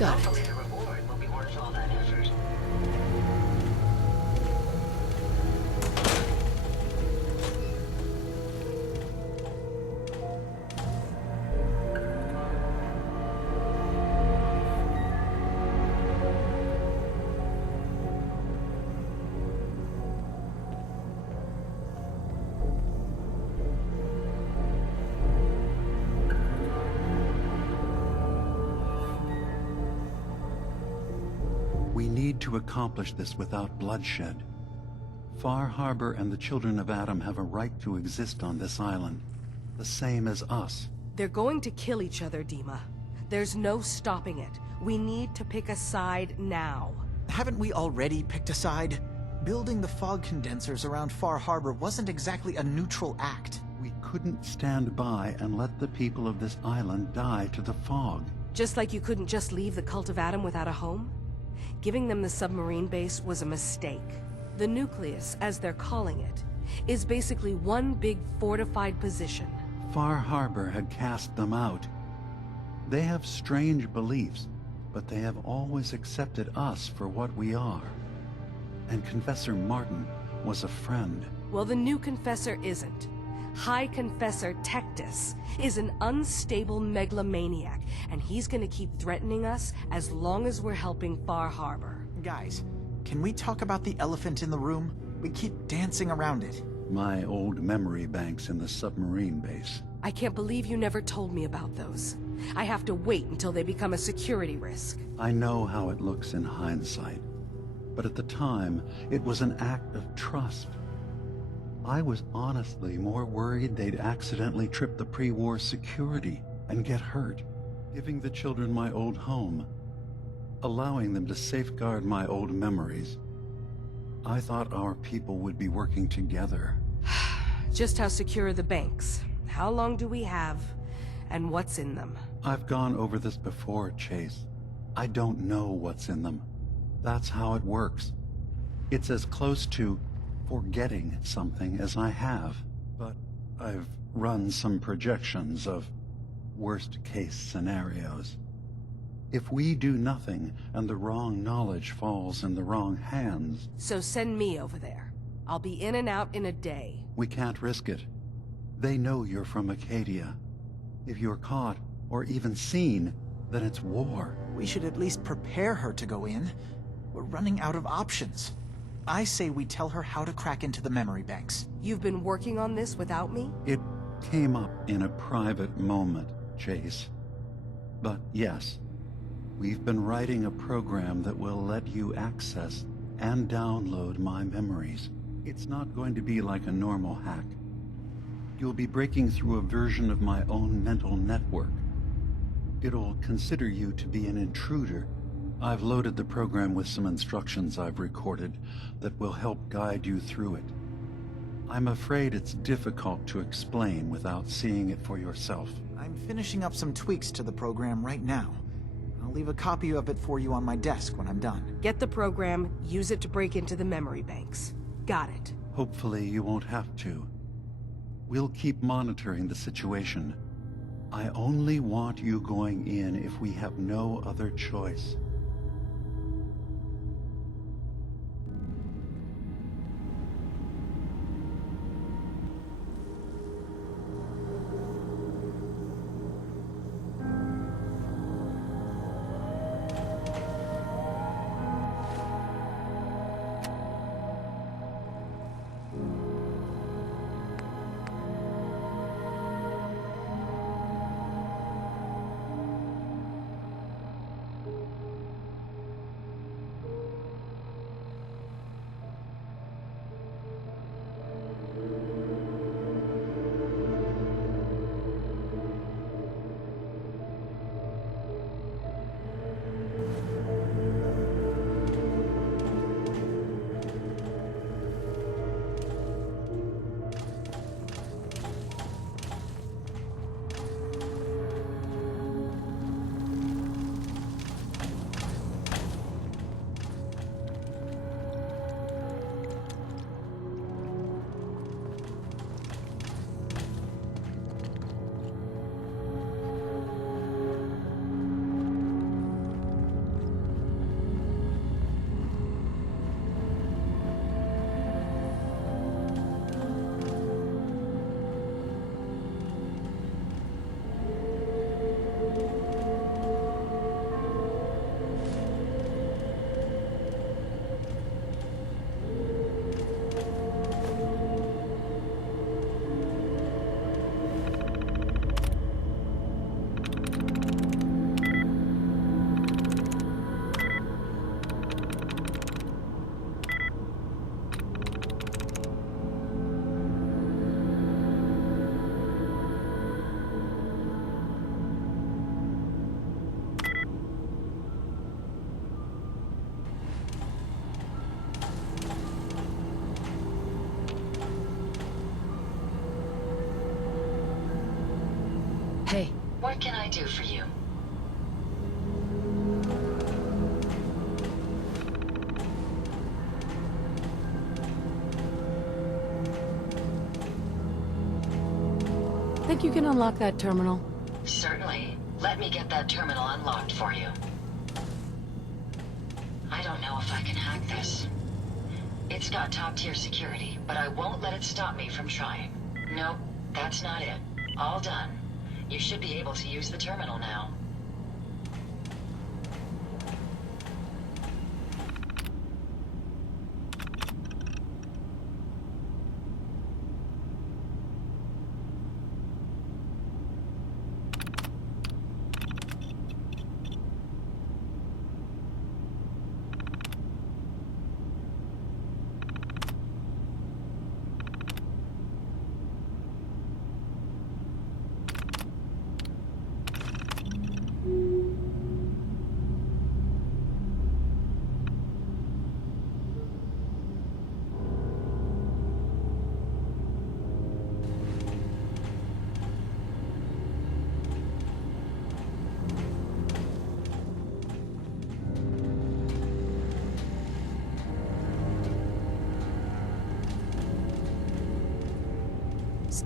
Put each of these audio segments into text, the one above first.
Got it. Hopefully the reward will be worth all that effort. We need to accomplish this without bloodshed. Far Harbor and the Children of Adam have a right to exist on this island, the same as us. They're going to kill each other, Dima. There's no stopping it. We need to pick a side now. Haven't we already picked a side? Building the fog condensers around Far Harbor wasn't exactly a neutral act. We couldn't stand by and let the people of this island die to the fog. Just like you couldn't just leave the Cult of Adam without a home? Giving them the submarine base was a mistake. The nucleus, as they're calling it, is basically one big fortified position. Far Harbor had cast them out. They have strange beliefs, but they have always accepted us for what we are. And Confessor Martin was a friend. Well, the new Confessor isn't. High Confessor Tectus is an unstable megalomaniac, and he's gonna keep threatening us as long as we're helping Far Harbor. Guys, can we talk about the elephant in the room? We keep dancing around it. My old memory banks in the submarine base. I can't believe you never told me about those. I have to wait until they become a security risk. I know how it looks in hindsight, but at the time, it was an act of trust. I was honestly more worried they'd accidentally trip the pre-war security and get hurt. Giving the children my old home, allowing them to safeguard my old memories. I thought our people would be working together. Just how secure are the banks? How long do we have? And what's in them? I've gone over this before, Chase. I don't know what's in them. That's how it works. It's as close to forgetting something as I have. But I've run some projections of worst-case scenarios. If we do nothing and the wrong knowledge falls in the wrong hands... So send me over there. I'll be in and out in a day. We can't risk it. They know you're from Acadia. If you're caught, or even seen, then it's war. We should at least prepare her to go in. We're running out of options. I say we tell her how to crack into the memory banks. You've been working on this without me? It came up in a private moment, Chase. But yes, we've been writing a program that will let you access and download my memories. It's not going to be like a normal hack. You'll be breaking through a version of my own mental network. It'll consider you to be an intruder. I've loaded the program with some instructions I've recorded that will help guide you through it. I'm afraid it's difficult to explain without seeing it for yourself. I'm finishing up some tweaks to the program right now. I'll leave a copy of it for you on my desk when I'm done. Get the program, use it to break into the memory banks. Got it. Hopefully you won't have to. We'll keep monitoring the situation. I only want you going in if we have no other choice. Hey, What can I do for you? think you can unlock that terminal? Certainly. Let me get that terminal unlocked for you. I don't know if I can hack this. It's got top-tier security, but I won't let it stop me from trying. Nope, that's not it. All done. You should be able to use the terminal now.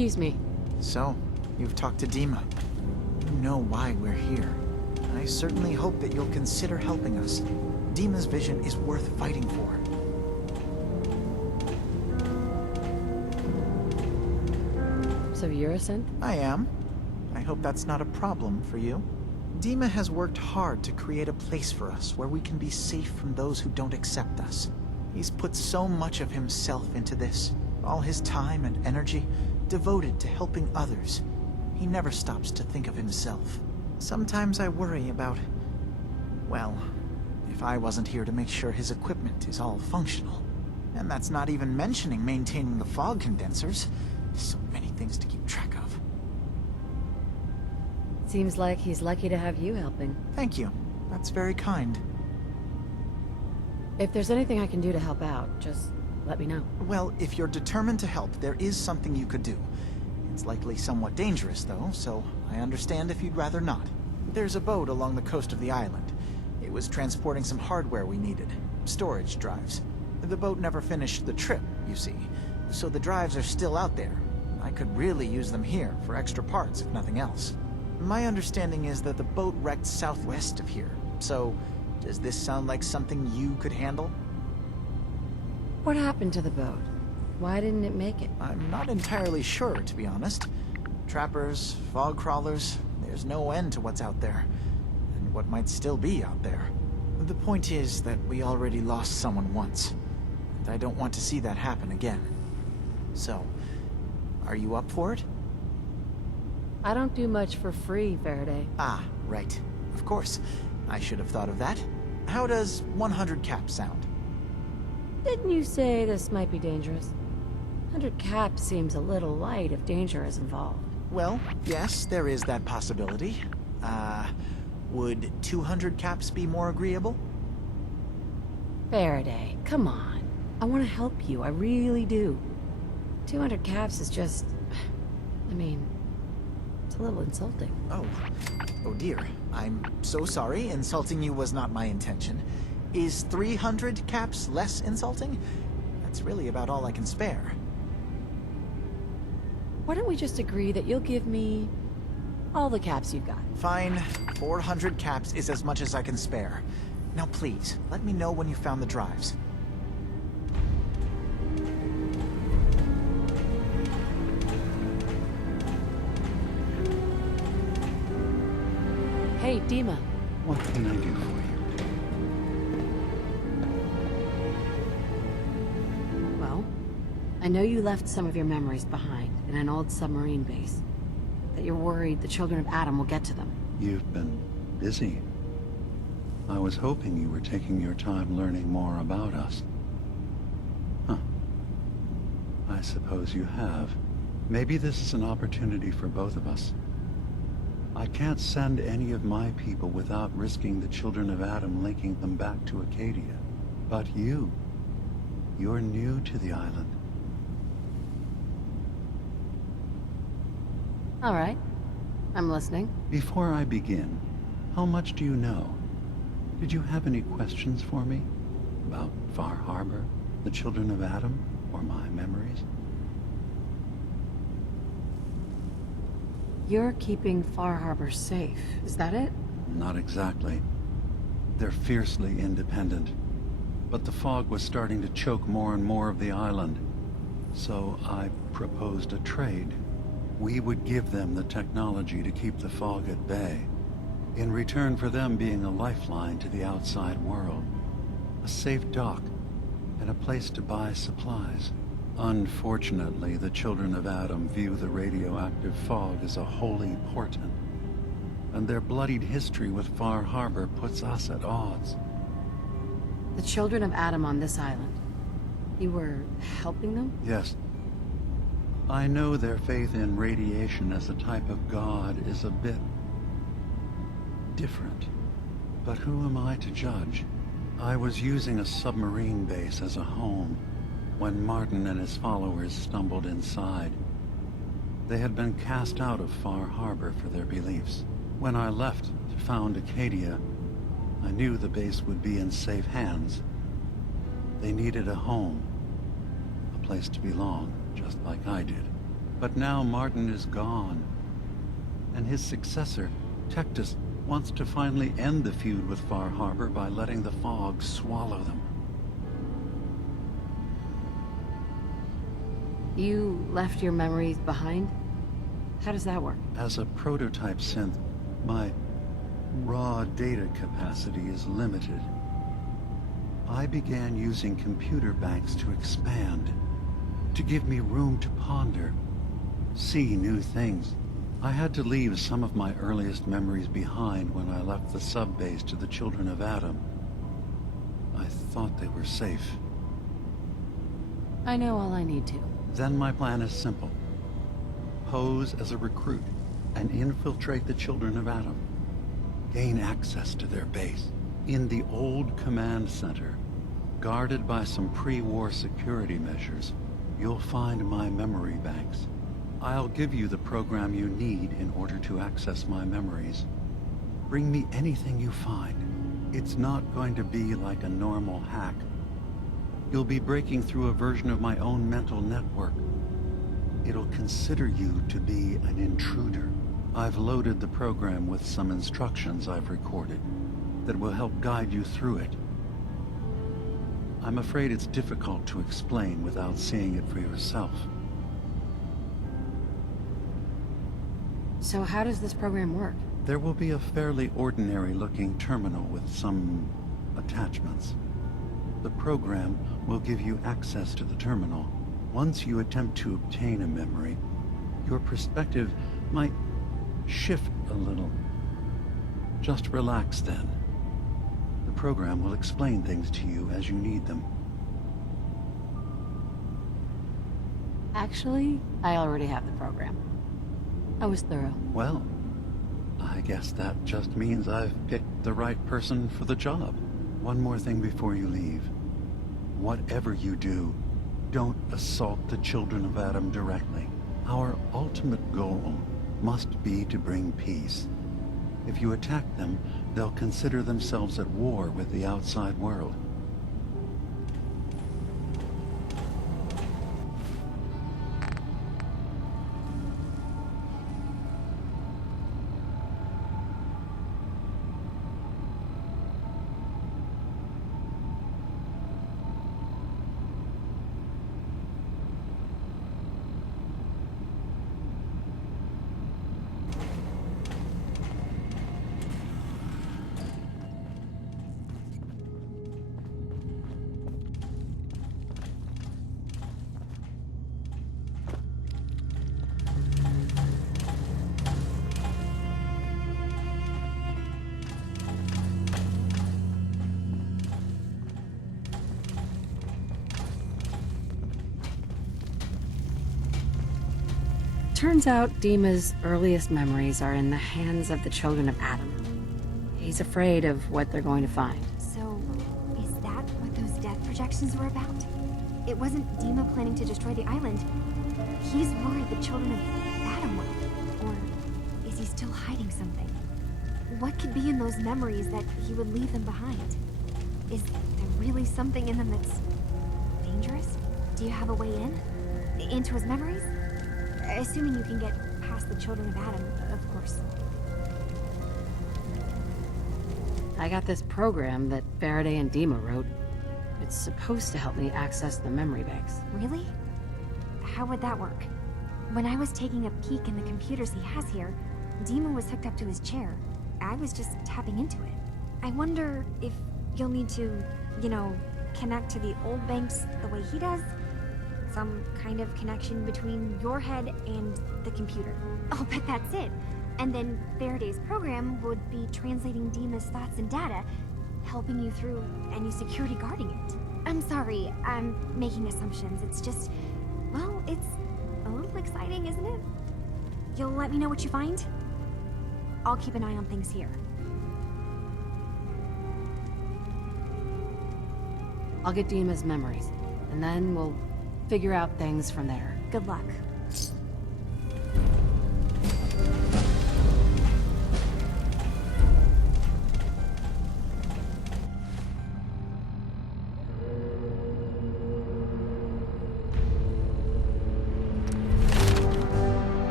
Excuse me. So, you've talked to Dima. You know why we're here. I certainly hope that you'll consider helping us. Dima's vision is worth fighting for. So you're a synth? I am. I hope that's not a problem for you. Dima has worked hard to create a place for us where we can be safe from those who don't accept us. He's put so much of himself into this, all his time and energy devoted to helping others. He never stops to think of himself. Sometimes I worry about, well, if I wasn't here to make sure his equipment is all functional. And that's not even mentioning maintaining the fog condensers. So many things to keep track of. Seems like he's lucky to have you helping. Thank you. That's very kind. If there's anything I can do to help out, just let me know. Well, if you're determined to help, there is something you could do. It's likely somewhat dangerous, though, so I understand if you'd rather not. There's a boat along the coast of the island. It was transporting some hardware we needed. Storage drives. The boat never finished the trip, you see, so the drives are still out there. I could really use them here for extra parts, if nothing else. My understanding is that the boat wrecked southwest of here, so does this sound like something you could handle? What happened to the boat? Why didn't it make it? I'm not entirely sure, to be honest. Trappers, fog crawlers, there's no end to what's out there. And what might still be out there. The point is that we already lost someone once. And I don't want to see that happen again. So, are you up for it? I don't do much for free, Faraday. Ah, right. Of course. I should have thought of that. How does 100 caps sound? Didn't you say this might be dangerous? 100 caps seems a little light if danger is involved. Well, yes, there is that possibility. Would 200 caps be more agreeable? Faraday, come on. I want to help you, I really do. 200 caps is just... I mean, it's a little insulting. Oh dear. I'm so sorry. Insulting you was not my intention. Is 300 caps less insulting? That's really about all I can spare. Why don't we just agree that you'll give me all the caps you've got? Fine. 400 caps is as much as I can spare. Now please, let me know when you found the drives. Hey, Dima. What can I do for you? Well, I know you left some of your memories behind in an old submarine base. That you're worried the children of Adam will get to them. You've been busy. I was hoping you were taking your time learning more about us. Huh. I suppose you have. Maybe this is an opportunity for both of us. I can't send any of my people without risking the children of Adam linking them back to Acadia. But you're new to the island. All right. I'm listening. Before I begin, how much do you know? Did you have any questions for me? About Far Harbor, the Children of Adam, or my memories? You're keeping Far Harbor safe, is that it? Not exactly. They're fiercely independent. But the fog was starting to choke more and more of the island. So I proposed a trade. We would give them the technology to keep the fog at bay, in return for them being a lifeline to the outside world, a safe dock, and a place to buy supplies. Unfortunately, the Children of Adam view the radioactive fog as a holy portent, and their bloodied history with Far Harbor puts us at odds. The Children of Adam on this island. You were helping them? Yes. I know their faith in radiation as a type of god is a bit different. But who am I to judge? I was using a submarine base as a home when Martin and his followers stumbled inside. They had been cast out of Far Harbor for their beliefs. When I left to found Acadia, I knew the base would be in safe hands. They needed a home, a place to belong, just like I did. But now Martin is gone, and his successor, Tectus, wants to finally end the feud with Far Harbor by letting the fog swallow them. You left your memories behind? How does that work? As a prototype synth, my raw data capacity is limited. I began using computer banks to expand, to give me room to ponder, see new things. I had to leave some of my earliest memories behind when I left the sub-base to the Children of Adam. I thought they were safe. I know all I need to. Then my plan is simple. Pose as a recruit and infiltrate the Children of Adam. Gain access to their base. In the old command center, guarded by some pre-war security measures, you'll find my memory banks. I'll give you the program you need in order to access my memories. Bring me anything you find. It's not going to be like a normal hack. You'll be breaking through a version of my own mental network. It'll consider you to be an intruder. I've loaded the program with some instructions I've recorded that will help guide you through it. I'm afraid it's difficult to explain without seeing it for yourself. So how does this program work? There will be a fairly ordinary-looking terminal with some attachments. The program will give you access to the terminal. Once you attempt to obtain a memory, your perspective might shift a little. Just relax then. The program will explain things to you as you need them. Actually, I already have the program. I was thorough. Well, I guess that just means I've picked the right person for the job. One more thing before you leave. Whatever you do, don't assault the Children of Adam directly. Our ultimate goal must be to bring peace. If you attack them, they'll consider themselves at war with the outside world. Turns out Dima's earliest memories are in the hands of the Children of Adam. He's afraid of what they're going to find. So, is that what those death projections were about? It wasn't Dima planning to destroy the island. He's worried the Children of Adam will. Or is he still hiding something? What could be in those memories that he would leave them behind? Is there really something in them that's dangerous? Do you have a way in? Into his memories? Assuming you can get past the Children of Adam, of course. I got this program that Faraday and Dima wrote. It's supposed to help me access the memory banks. Really? How would that work? When I was taking a peek in the computers he has here, Dima was hooked up to his chair. I was just tapping into it. I wonder if you'll need to, connect to the old banks the way he does? Some kind of connection between your head and the computer. Oh, but that's it. And then Faraday's program would be translating Dima's thoughts and data, helping you through any security guarding it. I'm sorry, I'm making assumptions. It's just, well, it's a little exciting, isn't it? You'll let me know what you find? I'll keep an eye on things here. I'll get Dima's memories, and then we'll figure out things from there. Good luck.